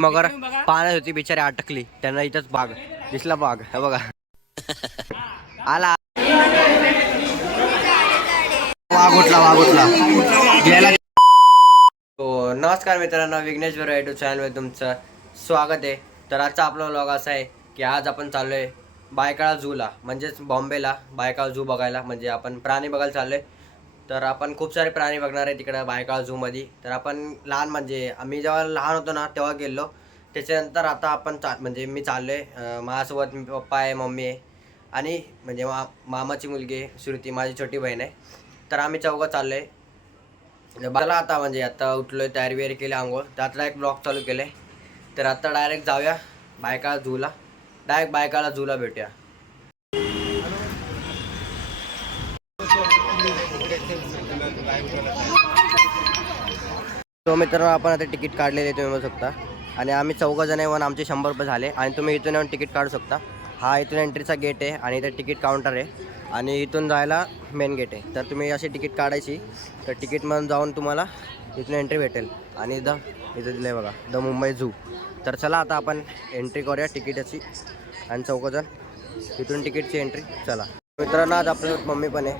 मगर पाण्यात होती बिचारी अटकली. त्यांना इथंच बाग. दिसला बाग. हे बघा. आला. वाघ उठला वाघ उठला. गेला हो नमस्कार मित्रांनो. विघ्नेश बरोबर युट्यूब चॅनलमध्ये तुमचं स्वागत आहे. तर आजचा आपला व्लॉग असा आहे की आज आपण चाललोय बायकाळा झूला म्हणजेच बॉम्बेला बायकाळा झू बघायला. म्हणजे आपण प्राणी बघायला चाललोय. तर आपण खूप सारे प्राणी बघणार आहे तिकडं बायकाळा झूमध्ये. तर आपण लहान म्हणजे आम्ही जेव्हा लहान होतो ना तेव्हा गेलो त्याच्यानंतर आता आपण चा म्हणजे मी चाललो आहे माझ्यासोबत मी पप्पा आहे मम्मी आहे. आणि म्हणजे मा मामाची मुलगी आहे श्रुती माझी छोटी बहीण आहे. तर आम्ही चौघं चाललो आहे बघायला आता म्हणजे आता आहे तयारी वगैरे केली आंघोळ. तर आता एक ब्लॉग चालू आहे तर आता डायरेक्ट जाऊया बायकाळा झूला. डायरेक्ट बायकाळा झूला भेटूया. तो मित्रांनो आपण आता तिकीट काढलेले तुम्ही बघू शकता. आणि आम्ही चौघं जण येऊन आमचे शंभर रुपये झाले. आणि तुम्ही इथून येऊन तिकीट काढू शकता. हा इथून एंट्रीचा गेट आहे आणि इथे तिकीट काउंटर आहे. आणि इथून जायला मेन गेट आहे. तर तुम्ही अशी तिकीट काढायची. तर तिकीटमधून जाऊन तुम्हाला इथून एंट्री भेटेल. आणि द इथं दिलं आहे बघा द मुंबई झू. तर चला आता आपण एंट्री करूया तिकीटाची. आणि चौघंजण इथून तिकीटची एंट्री चला. मित्रांनो आज आपल्या मम्मी पण आहे.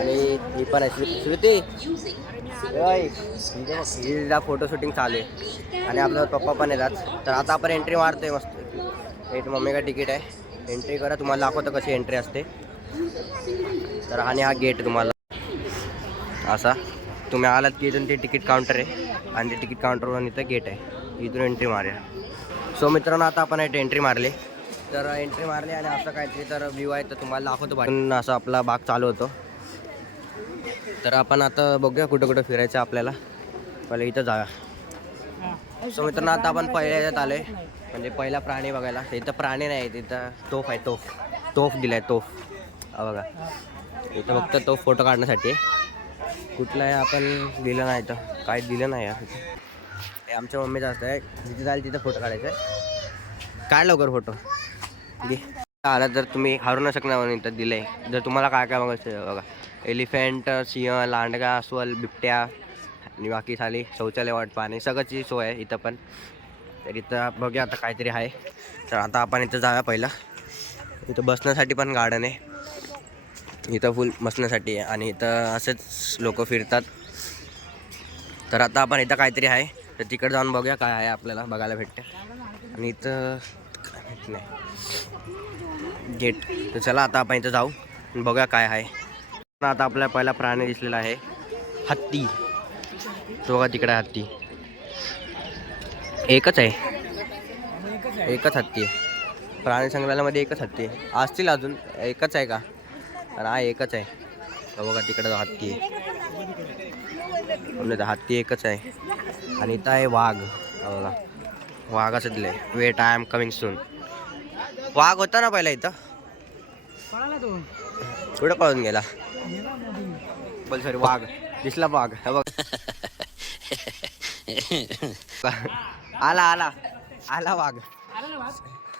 आणि ही पण आहे. श्रुती. हिला फोटो शूटिंग चालू आहे. आणि आपला पप्पा पण येतात तर आता आपण एंट्री मारतोय मस्त. एक मम्मी का तिकीट आहे. एंट्री करा. तुम्हाला दाखवतो कशी एंट्री असते. तर आणि हा गेट तुम्हाला. असा. तुम्ही आलात की इथून ते तिकीट काउंटर आहे. आणि ते तिकीट काउंटरवरून इथं गेट आहे. इथून एंट्री मारूया सो मित्रांनो आता आपण इथे एंट्री मारली. तर एंट्री मारली आणि असं काहीतरी तर व्ह्यू आहे तर तुम्हाला दाखवतो बाहेरून असं आपला बाग चालू होतो. तर आपण आता बघूया कुठं कुठं फिरायचं आपल्याला. पहिले इथं जाऊया. सो मित्रांनो आता आपण पहिल्या याच्यात आलोय. म्हणजे पहिला प्राणी बघायला. इथं प्राणी नाही तिथं तोफ आहे तोफ. तोफ दिलाय तोफ. हा बघा. इथं फक्त तोफ फोटो काढण्यासाठी आहे. कुठलं आहे आपण दिलं नाही तर. काय दिलं नाही हे आमच्या मम्मीचं असतं आहे जिथे जाईल तिथं फोटो काढायचा आहे. काढ लवकर फोटो. घे आला जर तुम्ही हरू न शकणार म्हणून इथं दिलं आहे जर तुम्हाला काय काय बघायचं बघा. एलिफंट सिंह लांडगा अस्वल बिबट्या आणि बाकी साली शौचालय वाट पाणी सगळ्याची सोय आहे इथं पण. तर इथं बघूया आता काहीतरी आहे. तर आता आपण इथं जाऊया पहिला. इथं बसण्यासाठी पण गार्डन आहे. इथं फुल बसण्यासाठी आहे आणि इथं असेच लोक फिरतात. तर आता आपण इथं काहीतरी आहे. तर तिकडे जाऊन बघूया काय आहे आपल्याला बघायला भेटते. आणि इथं नाही. गेट तर चला आता आपण इथं जाऊ. बघा काय आहे. आता आपला पहिला प्राणी दिसलेला आहे. हत्ती. तो बघा तिकडे हत्ती. एकच आहे. एकच हत्ती आहे. प्राणी संग्रहालयामध्ये एकच हत्ती आहे. असतील अजून. एकच आहे का? आणि हा एकच आहे. बघा तिकडे हत्ती आहे. हत्ती एकच आहे. आणि इथं आहे वाघ. बघा. बघा वाघाचं दिलंय wait I am coming soon वाघ होता ना पहिला इथं? कुठं पळून गेला? बोल सॉरी वाघ. दिसला वाघ. हे बघ. आला आला. आला वाघ.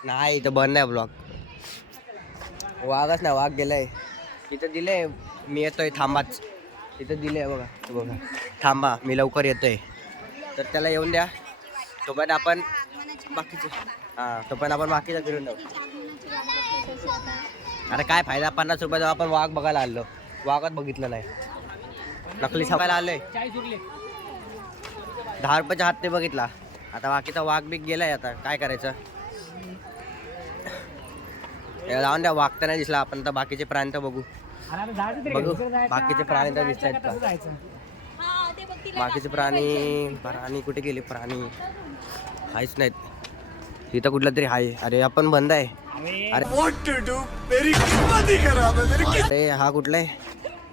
नाही इथं बंद आहे ब्लॉग वाघच नाही वाघ गेलाय. इथं दिलंय मी येतोय थांबाच. तिथं दिलंय बघा बघा. थांबा मी लवकर येतोय. तर त्याला येऊन द्या. तोपर्यंत आपण बाकीचे. हां तोपर्यंत आपण बाकीचं फिरून जाऊ. अरे काय फायदा पन्नास रुपयाचा आपण वाघ बघायला आलो. वाघच बघितलं नाही. नकली छापायला आले दहा रुपयाच्या हात ते बघितला. आता बाकीचा वाघ बिग गेलाय आता. काय करायचं? याला लावून द्या वाघ तर नाही दिसला. आपण तर बाकीचे प्राणी तर बघू. बघू. बाकीचे प्राणी तर दिसत आहेत का बाकीचे प्राणी प्राणी कुठे गेले? प्राणी. काहीच नाहीत. इथं कुठलं तरी आहे अरे आपण बंद आहे. अरे. अरे हा कुठला आहे?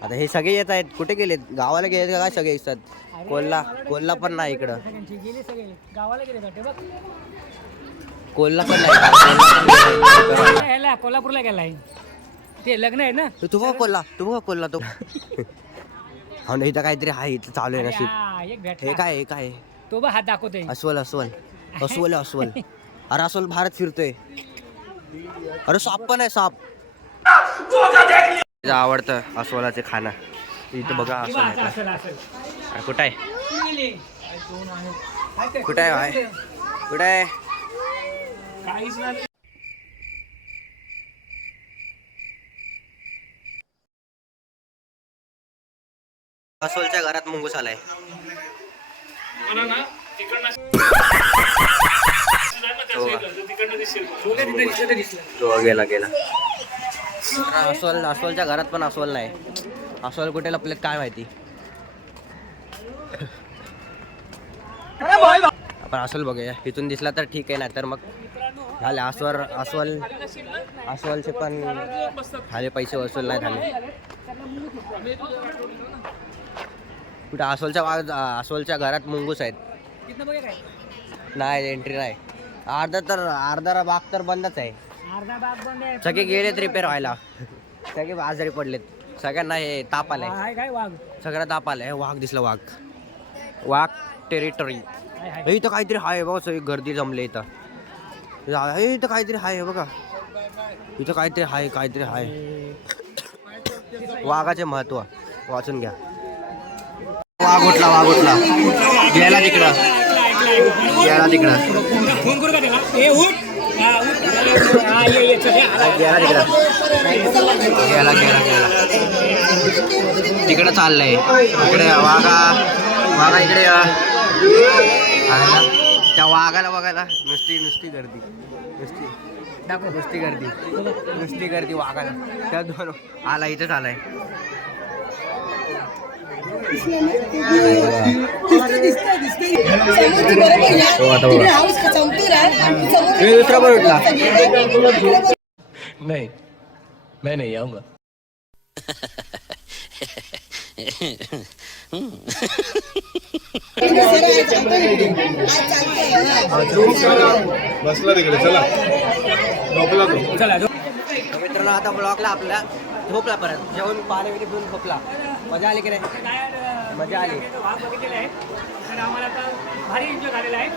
आता हे सगळे येत आहेत. कुठे गेलेत गावाला गेलेत का? काय सगळे येतात? कोल्हा कोल्हा पण नाही इकडं. गावाला गेले जाते बघ. कोल्हा पण नाही. कोल्हापूरला गेलाय. ते लग्न आहे ना? तू तू बघ कोल्हा. तू बघ कोल्हा तो. हो ना इथं काहीतरी आहे इथं चालू आहे नशीब. हा, एक हे भेटला काय हे काय? तो बघ हात दाखवतोय. अस्वल अस्वल. अस्वल अस्वल. अरे अस्वल भारत फिरतोय. अरे साप पण आहे साप. आवडतं अस्वलाचे खाणं. इथं बघा अस्वल असं का? अरे कुठं आहे? कुठे आहे? भाई? कुठे आहे? काहीच नाही. अस्वलच्या घरात मुंगूस आलाय. तो गेला गेला. अस्वल अस्वलच्या घरात पण अस्वल नाही. अस्वल कुठे लपलेत काय माहिती? आपण अस्वल बघूया. इथून दिसला तर ठीक आहे नाही तर मग झाले अस्वर अस्वल अस्वलचे पण झाले पैसे वसूल नाही झाले. कुठे अस्वलच्या वाघ अस्वलच्या घरात मुंगूस आहेत. नाही एंट्री नाही. अर्धा तर अर्धा बाग तर बंदच आहे. सगळे गेलेत रिपेअर व्हायला. सगळे आजारी पडलेत. सगळ्यांना हे ताप आलाय. काय वाघ? सगळ्यांना ताप आलाय. वाघ दिसला वाघ. वाघ टेरिटरी हे इथं काहीतरी हाय बघा सगळी गर्दी जमले इथं. हे इथं काहीतरी हाय बघा. इथं काहीतरी हाय काहीतरी हाय. वाघाचे महत्त्व वाचून घ्या. वाघ उठला वाघ उठला गेला तिकडं. गेला तिकडं. गेला तिकडं. गेला गेला गेला तिकडं चाललंय. इकडे वाघा. वाघा इकडे? त्या वाघाला बघायला. नुसती नुसती गर्दी. नुसती. दाखव नुसती गर्दी. नुसती गर्दी वाघाला. त्या दोन आला इथंच आलाय. दुसरा नहीं मैं नहीं आऊंगा। बसला तिकडे चला झोपला तो चला जो. तर मित्रांनो आता ब्लॉकला आपला झोपला परत. जेवण पाणी पिऊन झोपला. मजा आली की नाही? मजा आली. वाघ बघितलेले आहे तर आम्हाला आता भारी एन्जॉय झालेला आहे.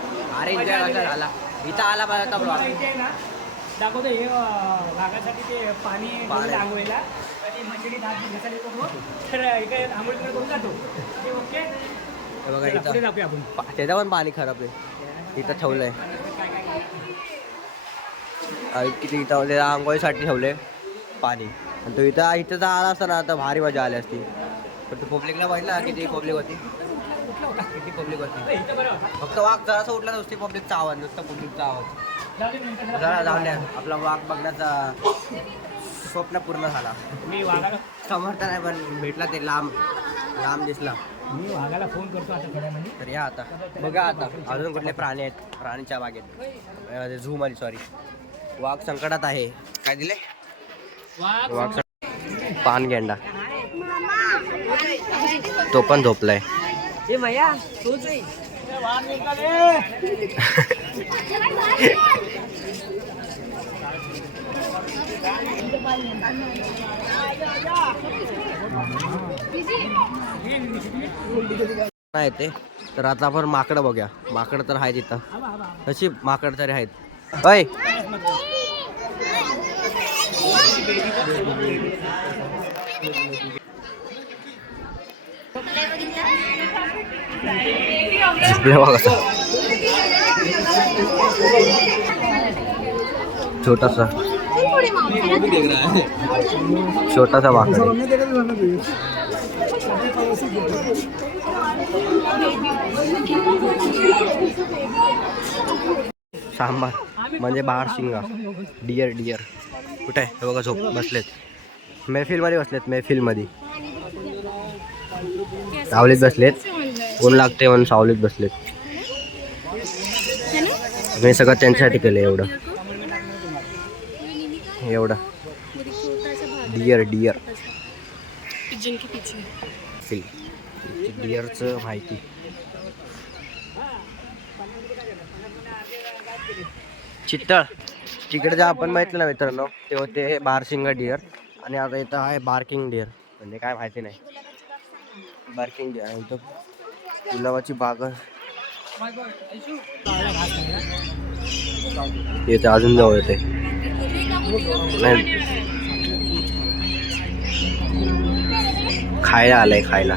एन्जॉय आहे. झाला. इथं आला पाहिजे होता इथे आहे ना दाखवतो हे वाघासाठी ते पाणी आंघोळीला. आणि मच्छी दात घ्यायसाठी येतो तर इकडे आंघोळी वगैरे करून जातो. ते ओके? बघा इथं. आपण. त्याचं पण पाणी खराब आहे. इथं काय अरे किती इथं आंघोळीसाठी ठेवलंय पाणी. आणि तो इथं इथं जर आला असता ना तर भारी मजा आली असती. पण तू पब्लिकला बघितला किती पब्लिक होती. किती पब्लिक होती. फक्त वाघ जरासा उठला नुसती पब्लिकचा आवाज नुसता पब्लिकचा आवाज. जरा- द्या. आपला वाघ बघण्याचा स्वप्न पूर्ण झाला. मी वाघाला समर्थ नाही पण भेटला ते लांब. लांब दिसला. मी वाघाला फोन करतो आता म्हणजे. तर या आता. बघा आता. अजून कुठले प्राणी आहेत? प्राणीच्या बागेत. झू मध्ये सॉरी वाघ संकटात आहे. काय दिले वाघ पान गेंडा तो पण झोपलाय. नाही ते. तर आता आपण माकडं बघूया. माकडं तर आहेत आबा. तशी माकड तरी आहेत. अय झोपले बघा छोटासा. छोटासा माकड सांबार म्हणजे बाहेर शिंगा. डियर डियर कुठे? आहे हे बघा झोप बसलेत. मेहफिलमध्ये बसलेत मेहफिलमध्ये. सावलीत बसलेत. ऊन लागते म्हणून सावलीत बसलेत. मी सगळं त्यांच्यासाठी केलं एवढं. एवढं. डियर फिल डिअरचं माहिती. चित्तळ तिकडे जे आपण माहितलं ना मित्रांनो ते होते बारशिंगा डिअर आणि आता इथं आहे बार्किंग डिअर म्हणजे काय माहिती नाही. बार्किंग डिअर इथं गुलाबाची बाग येते अजून जवळ येते. खायला आलंय खायला.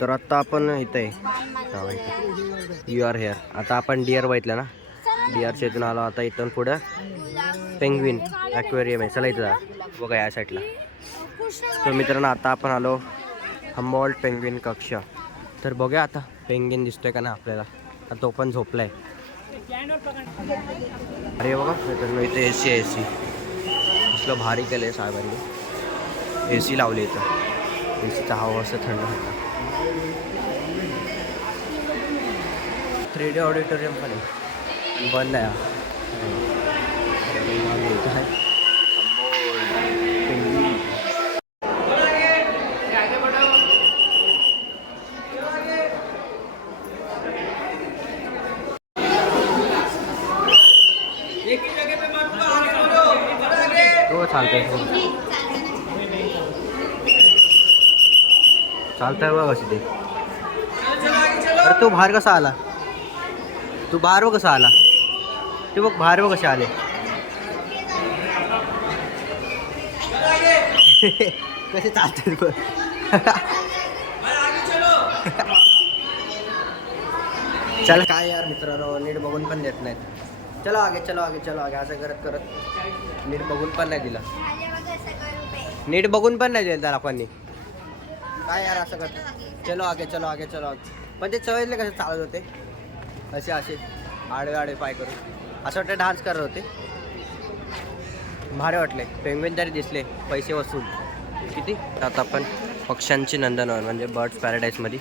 तर आता आपण इथे आहे यू आर हेअर आता आपण डिअर बघितलं ना? डिअरच्या इथून आलो आता इथून पुढं पेंग्विन ॲक्वेरियम आहे. चला इथं जा. बघा या साईडला तर मित्रांनो आता आपण आलो हंबॉल्ट पेंग्विन कक्ष. तर बघूया आता पेंग्विन दिसतोय का ना आपल्याला. आता तो पण झोपलाय. आहे अरे बघा मित्रांनो इथे ए सी ए सी कसलं भारी केलं आहे साहेबांनी ए सी लावली इथं. ए सीचा हवा असं थंड होता. थ्री डी ऑडिटोरियम पण आहे. बंद आहे हा. इथं आहे. अंबोल, पेंग्विन. हो चालतंय हो. चालतंय बघ कशी ते. अरे तू बाहेर कसा आला? तू बाहेर बघ कसा आला. ते बघ बाहेर बघ कसे आले. कसे चालतात बघ. चल काय यार मित्रांनो नीट बघून पण देत नाहीत. चलो आगे चलो आगे चलो आगे. असं करत करत नीट बघून पण नाही दिला. नीट बघून पण नाही दिलं त्या लोकांनी काय यार असं करतो? चलो आगे चलो आगे चलो आगे. पण ते चवळले कसे चालत होते? असे असे. आडवे आडवे पाय करून. असं वाटतं डान्स करत होते. भारी वाटले. पेंग्विन तरी दिसले पैसे वसूल किती? आता आपण पक्ष्यांची नंदनवन म्हणजे बर्ड्स पॅराडाईजमध्ये.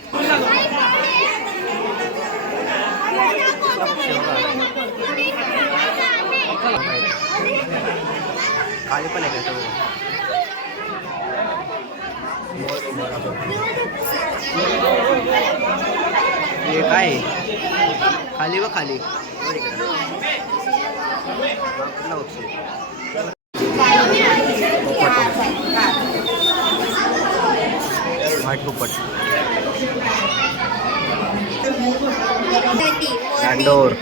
खाली पण आहे का सगळं? मोर, मोर असं. हे काय? खाली व खाली. वर इकडं. हा, कुठला पक्षी आहे? पोपट. व्हाईट पोपट गांडोर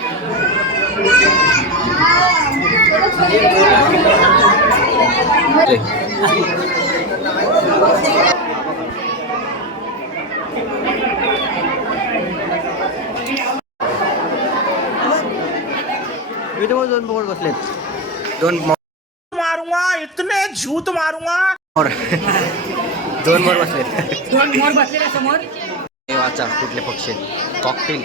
ते. इथे पण दोन पोपट बसलेत. दोन मारूंगा इतने झूठ मारूंगा. मोर. दोन मोर बसलेत. दोन मोर बसलेल्या समोर. वाचा कुठले पक्षी? कॉकटेल.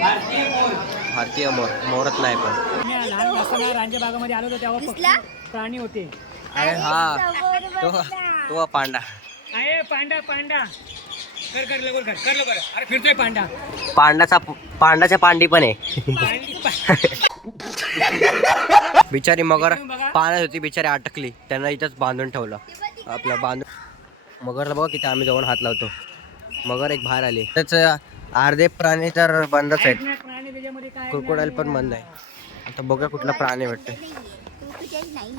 भारतीय मोर. मोरत नाही पण. मी लहान असताना रांजे बागामध्ये आलो होतो तेव्हा पक्षी प्राणी होते. अरे हा. तो तो पांडा. आहे पांडा पांडा. कर कर लवकर कर कर लवकर. अरे फिरतोय पांडा. पांडाचा पांडाच्या पांडी पण आहे. पांडी पा- बिचारी मगर पाण्यात होती बिचारी अटकली. त्यांना इथंच बांधून ठेवलं. आपलं बांधून. मगरला बघा किती आम्ही जाऊन हात लावतो. मगर एक बाहेर आली. त्याच अर्धे प्राणी तर बंदच आहेत. क्रोकोडाईल पण बंद आहे. आता बघा कुठला प्राणी वाटतंय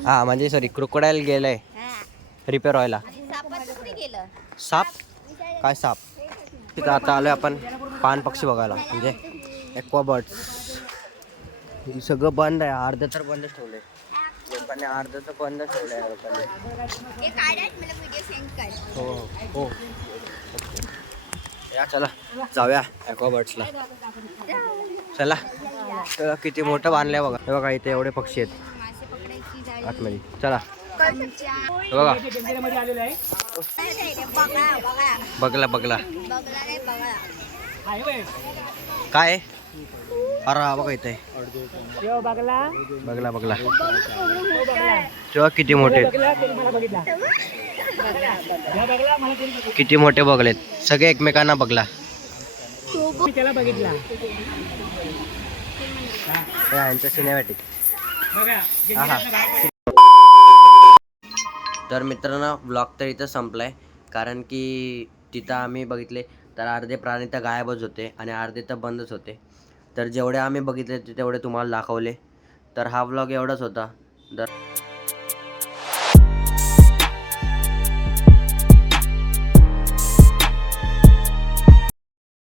हा म्हणजे सॉरी क्रोकोडाईल गेलंय. रिपेअर व्हायला. साप? काय साप? तिथं आता आलोय आपण पान पक्षी बघायला. म्हणजे एक्वा बर्ड्स हे सगळं बंद आहे. अर्ध तर बंदच ठेवलंय. लोकांनी अर्ध तर बंदच ठेवलंय लोकांनी. हो हो या चला. जाऊया एक्वा बर्ड्सला चला. चला किती मोठं बांधलंय बघा. हे बघा इथे एवढे पक्षी आहेत. आतमध्ये चला. बघा. बघला बघला. काय? अरे बघा इथे. बघला. बघला तेव्हा किती मोठे. किती मोठे बघलेत. सगळे एकमेकांना बघला. त्याला बघितला. सिनेमॅटिक. तर मित्रांनो ब्लॉग तर इथं संपलाय. कारण की तिथं आम्ही बघितले तर अर्धे प्राणी तर गायबच होते आणि अर्धे तर बंदच होते. तर जेवढे आम्ही बघितले तेवढे तुम्हाला दाखवले. तर हा ब्लॉग एवढाच होता. तर